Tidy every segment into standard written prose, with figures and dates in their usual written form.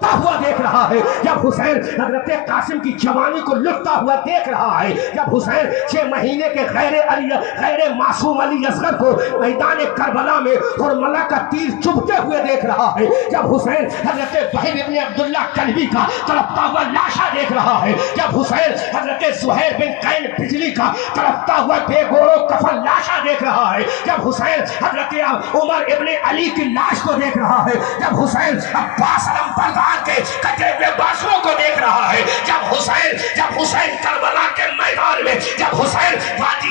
ہوا دیکھ رہا ہے، جب حسین حضرت قاسم کی جوانی کو لٹتا ہوا دیکھ رہا ہے، جب حسین 6 مہینے کے غیر معصوم علی اصغر کو میدان کربلا میں ہرملا کا تیر چبھتے ہوئے دیکھ رہا ہے، جب حسین حضرت وحید ابن عبداللہ کلبی کا تڑپتا ہوا لاشا دیکھ رہا ہے، جب حسین حضرت زہیر بن قین بجلی کا تڑپتا ہوا بے گورو کفن لاشا دیکھ رہا ہے، جب حسین حضرت عمر ابن علی کی لاش کو دیکھ رہا ہے، جب حسین عباس علم بردار کے کٹے ہوئے بازوؤں کو دیکھ رہا ہے، جب حسین کربلا کے میدان میں، جب حسین وادی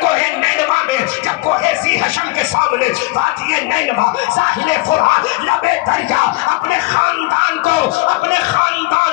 کوہ نینوا میں، جب کوہ ذی حشم کے سامنے وادی نینوا ساحل فرات لبے دریا اپنے خاندان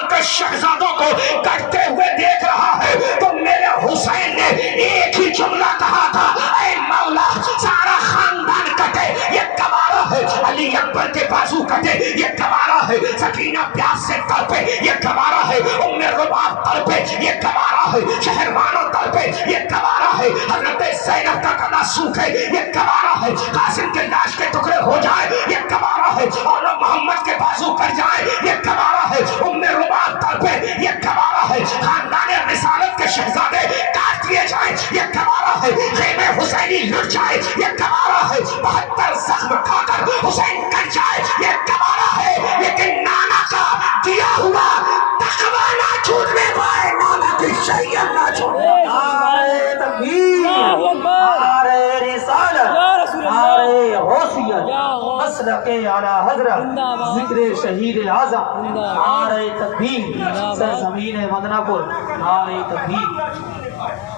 کے شہزادوں کو کٹتے ہوئے دیکھ رہا ہے، تو میرے حسین نے ایک ہی جملہ کہا تھا، اے مولا سارا خاندان کٹے یہ گوارا ہے، علی اکبر کے بازو کٹے یہ گوارا ہے، سکینہ پیاس سے تڑپے یہ گوارا ہے، ام رباب تڑپے یہ گوارا ہے، شہربانو تڑپے یہ گوارا ہے، حضرت زینب کا گلا سوکھے یہ گوارا ہے، قاسم کے لاش کے ٹکڑے ہو جائے یہ گوارا ہے، اور محمد کے بازو کٹ جائے یہ گوارا ہے، ام رباب تڑپے یہ گوارا ہے، خاندان رسالت کے شہزادے کاٹ دیے جائیں یہ گوارا ہے، خیمہ حسینی لٹ جائے یہ گوارا ہے، 72 زخم کھا کر حسین کٹ جائے یہ گوارا ہے، لیکن نانا کا دیا ہوا تقویٰ نہ چھوٹنے پائے، نانا کی شریعت نہ چھوٹنے پائے۔ نعرہ تکبیر، نعرہ رسالت، نعرہ غوثیت، مسلک اعلیٰ حضرت، ذکر شہید اعظم، نعرہ تکبیر، سرزمین مدنہ پور، نعرہ تکبیر۔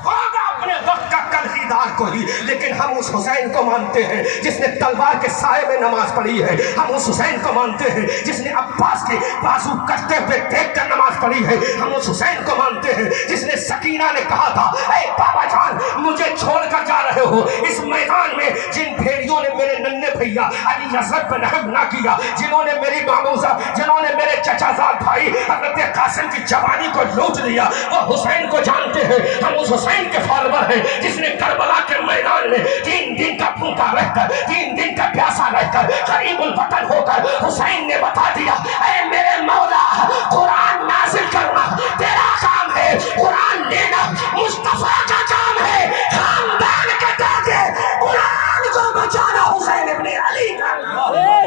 ہوگا اپنے وقت کا کلہیدار کوئی، لیکن ہم اس حسین کو مانتے ہیں جس نے تلوار کے سائے میں نماز پڑھی ہے، ہم اس حسین کو مانتے ہیں جس نے عباس کے بازو کٹتے ہوئے دیکھ کر نماز پڑھی ہے، ہم اس حسین کو مانتے ہیں جس نے سکینہ نے کہا تھا، اے بابا جان مجھے چھوڑ کر جا رہے ہو اس میدان میں جن بھیڑیوں نے میرے ننھے بھیا علی اصغر پر رحم نہ کیا، جنہوں نے میری ماموزہ، جنہوں نے میرے چچا زاد بھائی حضرت قاسم کی جوانی کو لوٹ لیا، وہ حسین کو جانتے ہیں، ہم اس حسین کے فالوور ہیں جس نے کربلا کے میدان میں 3 دن کا بھوکا رہ کر، 3 دن کا پیاسا رہ کر، غریب الوطن ہو کر حسین نے بتا دیا، اے میرے مولا قرآن نازل کرنا تیرا کام ہے، قرآن لینا مصطفیٰ کا کام ہے، خاندان کے تاکہ قرآن کو بچانا حسین ابن علی کا۔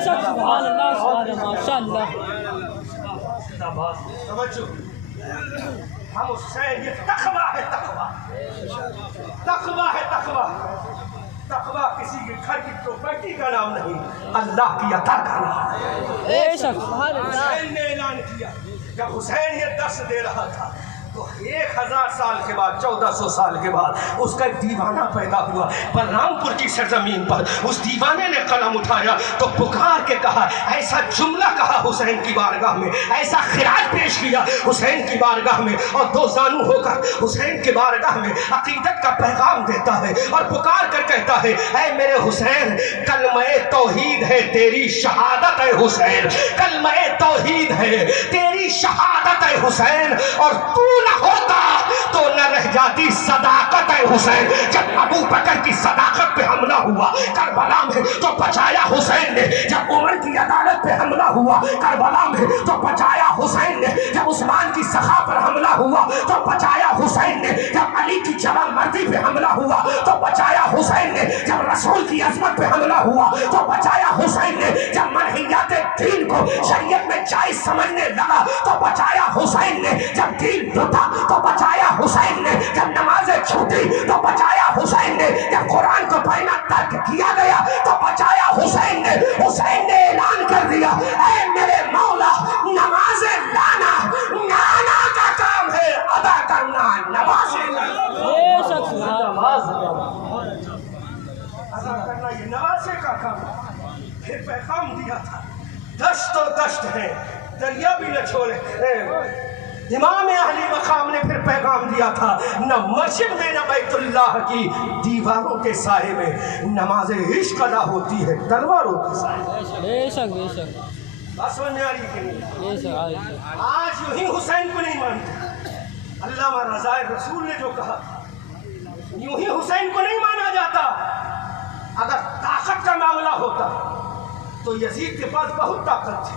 سبحان اللہ سبحان اللہ ماشاءاللہ۔ ہم حسین یہ تقویٰ ہے، تقویٰ ہے، تقویٰ کسی کے گھر کی پراپرٹی کا نام نہیں، اللہ کی عطا کا نام ہے۔ حسین نے اعلان کیا، جب حسین یہ درس دے رہا تھا تو 1000 سال کے بعد، 1400 سال کے بعد اس کا ایک دیوانہ پیدا ہوا بلرامپور کی سرزمین پر، اس دیوانے نے قلم اٹھایا تو پکار کے کہا، ایسا جملہ کہا حسین کی بارگاہ میں، ایسا خراج پیش کیا حسین کی بارگاہ میں، اور 2 زانو ہو کر حسین کی بارگاہ میں عقیدت کا پیغام دیتا ہے اور پکار کر کہتا ہے، اے میرے حسین کلمہ توحید ہے تیری شہادت ہے حسین، کلمہ توحید ہے تیری شہادت ہے حسین، اور تو نہ ہوتا تو نہ رہ جاتی صداقت ہے حسین۔ جب ابو بکر کی صداقت پہ حملہ ہوا کربلا میں تو بچایا حسین نے، جب عمر کی عدالت پہ حملہ ہوا کربلا میں تو بچایا حسین نے، جب عثمان کی سخا پر حملہ ہوا تو بچایا حسین نے، جب علی کی جوان مردی پہ حملہ ہوا تو بچایا حسین نے، جب رسول کی عظمت پہ حملہ ہوا تو بچایا حسین نے، جب منہیات دین کو شریعت میں جائز سمجھنے لگا تو بچایا حسین نے، جب دین لٹا تو بچایا حسین نے، جب نمازیں چھوٹی تو بچایا حسین نے، جب قرآن کو پڑھنا ترک کیا گیا تو بچایا حسین نے۔ حسین نے اعلان کر دیا، اے میرے مولا نمازیں لانا نانا کا کام ہے، ادا کرنا نوازیں ادا کرنا یہ نوازے کا کام ہے۔ پھر پیغام دیا تھا، دشت و دشت ہے دریا بھی نہ چھوڑے۔ امام اہلی مقام نے پھر پیغام دیا تھا، نہ مسجد میں نہ بیت اللہ کی دیواروں کے سائے میں نماز عشق ادا ہوتی ہے تلواروں کے سائے میں۔ بے شک بے شک، بات سمجھ میں آ رہی کہ نہیں؟ بے شک۔ آج یوں ہی حسین کو نہیں مانتے، علامہ رضا رسول نے جو کہا یوں ہی حسین کو نہیں مانا جاتا۔ اگر طاقت کا معاملہ ہوتا تو یزید کے پاس بہت طاقت تھی،